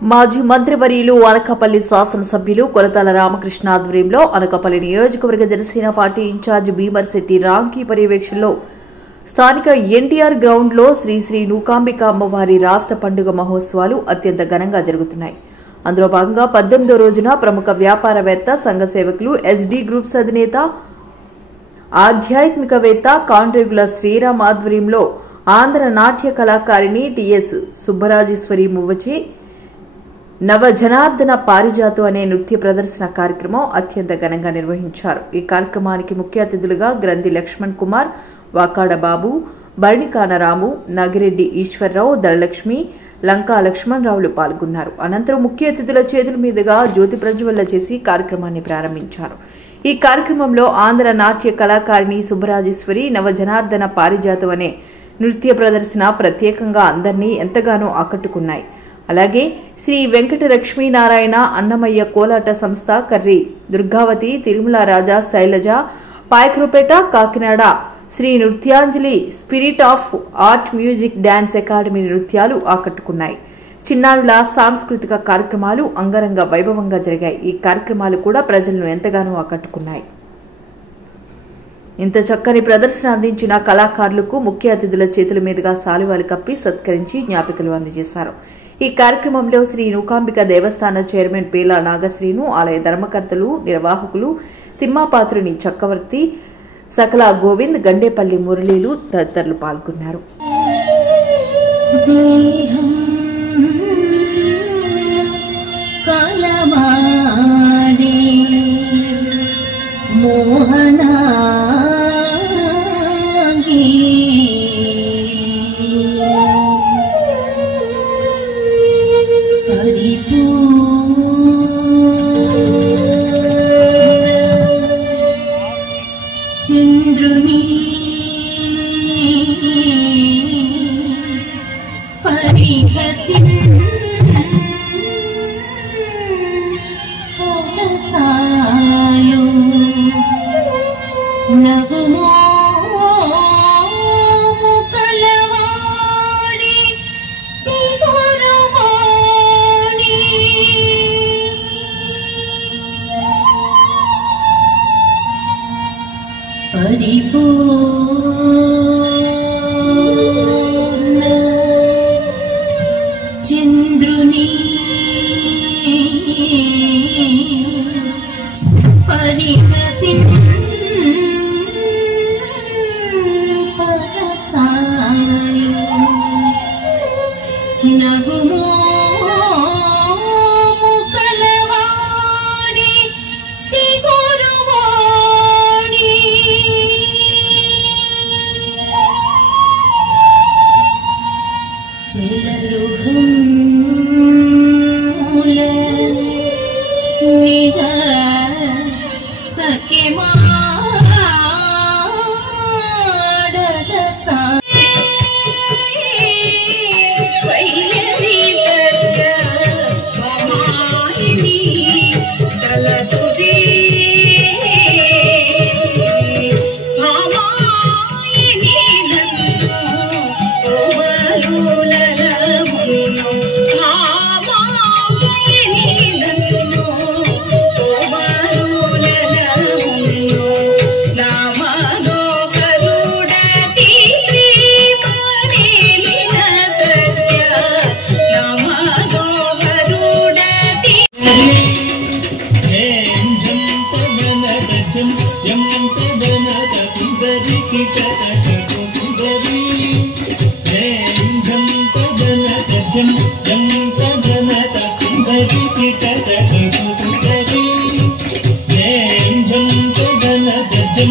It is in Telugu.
మాజీ మంత్రివర్యులు అనకాపల్లి శాసనసభ్యులు కొలతాల రామకృష్ణ ఆధ్వర్యంలో అనకాపల్లి నియోజకవర్గ జనసేన పార్టీ ఇన్ఛార్జ్ భీమర్శెట్టి రాంకీ పర్యవేక్షణలో స్థానిక ఎన్టీఆర్ గ్రౌండ్ లో శ్రీ శ్రీ నూకాంబిక అమ్మవారి రాష్ట్ర పండుగ మహోత్సవాలు అత్యంత ఘనంగా జరుగుతున్నాయి. అందులో భాగంగా 18వ రోజున ప్రముఖ వ్యాపారవేత్త, సంఘ సేవకులు, ఎస్డీ గ్రూప్స్ అధినేత, ఆధ్యాత్మికవేత్త కాండ్రేగుల శ్రీరామ్ ఆధ్వర్యంలో ఆంధ్ర నాట్య కళాకారిణి టిఎస్ సుబ్బరాజేశ్వరి మువ్వచే నవజనార్దన పారిజాతు అనే నృత్య ప్రదర్శన కార్యక్రమం అత్యంత ఘనంగా నిర్వహించారు. ఈ కార్యక్రమానికి ముఖ్య అతిథులుగా గ్రంథి లక్ష్మణ్ కుమార్, వాకాడ బాబు, బర్ణికాన రాము, నాగిరెడ్డి ఈశ్వరరావు, ధనలక్ష్మి, లంకా లక్ష్మణరావులు పాల్గొన్నారు. అనంతరం ముఖ్య అతిథుల చేతుల మీదుగా జ్యోతి ప్రజ్వలన చేసి కార్యక్రమాన్ని ప్రారంభించారు. ఈ కార్యక్రమంలో ఆంధ్ర నాట్య కళాకారిణి సుబ్బరాజేశ్వరి నవజనార్దన పారిజాతు అనే నృత్య ప్రదర్శన ప్రత్యేకంగా అందరినీ ఎంతగానో ఆకట్టుకున్నాయి. అలాగే శ్రీ వెంకట లక్ష్మీనారాయణ అన్నమయ్య కోలాట సంస్థ, Karri Durgavathi, Tirumala Raja Sailaja, Payakaraopeta, Kakinada Sri Nrityanjali spirit of art music dance academy నృత్యాలు ఆకట్టుకున్నాయి. చిన్నారుల సాంస్కృతిక కార్యక్రమాలు అంగరంగ వైభవంగా జరిగాయి. ఈ కార్యక్రమాలు కూడా ప్రజలను ఎంతగానో ఆకట్టుకున్నాయి. ఇంత చక్కని ప్రదర్శన అందించిన కళాకారులకు ముఖ్య అతిథుల చేతుల మీదుగా శాలువాలు కప్పి సత్కరించి జ్ఞాపికలు అందజేశారు. ఈ కార్యక్రమంలో శ్రీ నూకాంబిక దేవస్థాన చైర్మన్ పేలా నాగశ్రీను, ఆలయ ధర్మకర్తలు, నిర్వాహకులు తిమ్మాపాత్రుని చక్రవర్తి, సకల గోవింద్, గండేపల్లి మురళీలు తదితరులు పాల్గొన్నారు. చంద్రుని పరిహసిన్ చాలు నగుమో కలవాడి చిగురువాడి పరిపూర్ణ చంద్రుని పరిహసిన్ పరచాలు నగుమో కలవాడి చిగురువాడి చెలరుహముల నిగ సఖి మాడగ వైయరి గజ మమాయిని కలతుడి మమాయిని నన్ను ఓవలులరమును మమాయిని నన్ను ఓవలులరమును నామనో కరుడతి శ్రీమణిలిన సత్య నామనో కరుడతి జం